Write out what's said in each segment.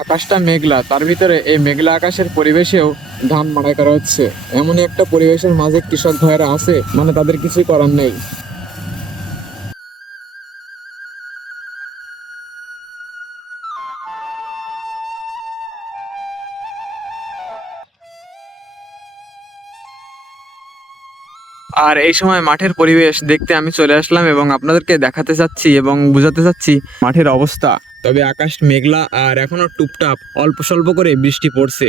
আকাশটা মেঘলা, তার ভিতরে এই মেঘলা আকাশের পরিবেশেও ধান মাড়াই করা হচ্ছে। এমনই একটা পরিবেশের মাঝে কৃষক ভাইয়েরা আছে, মানে তাদের কিছুই করার নেই। আর এই সময় মাঠের পরিবেশ দেখতে আমি চলে আসলাম এবং আপনাদেরকে দেখাতে চাচ্ছি এবং বোঝাতে চাচ্ছি মাঠের অবস্থা। তবে আকাশ মেঘলা আর এখনো টুপটাপ অল্প স্বল্প করে বৃষ্টি পড়ছে।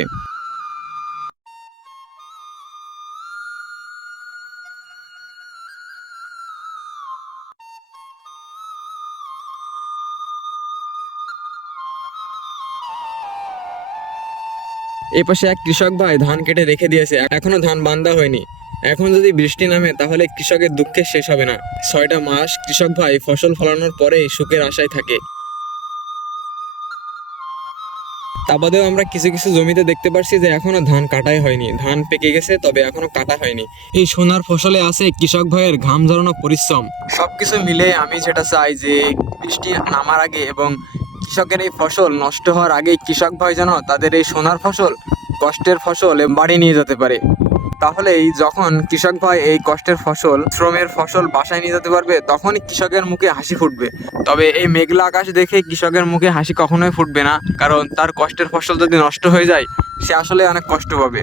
এই পাশে এক কৃষক ভাই ধান কেটে রেখে দিয়েছে, এখনো ধান বান্ধা হয়নি। এখন যদি বৃষ্টি নামে তাহলে কৃষকের দুঃখে শেষ হবে না। 6টা মাস কৃষক ভাই ফসল ফলানোর পরেই সুখের আশায় থাকে। তা বাদেও আমরা কিছু কিছু জমিতে দেখতে পাচ্ছি যে এখনো ধান কাটাই হয়নি, ধান পেকে গেছে তবে এখনো কাটা হয়নি। এই সোনার ফসলে আছে কৃষক ভাইয়ের ঘাম ঝরানো পরিশ্রম। সবকিছু মিলে আমি যেটা চাই যে বৃষ্টি নামার আগে এবং কৃষকের এই ফসল নষ্ট হওয়ার আগে কৃষক ভাই যেন তাদের এই সোনার ফসল, কষ্টের ফসল বাড়ি নিয়ে যেতে পারে। তাহলেই যখন কৃষক ভাই এই কষ্টের ফসল, শ্রমের ফসল বাসায় নিয়ে যেতে পারবে, তখনই কৃষকের মুখে হাসি ফুটবে। তবে এই মেঘলা আকাশ দেখে কৃষকের মুখে হাসি কখনোই ফুটবে না, কারণ তার কষ্টের ফসল যদি নষ্ট হয়ে যায় সে আসলে অনেক কষ্ট পাবে।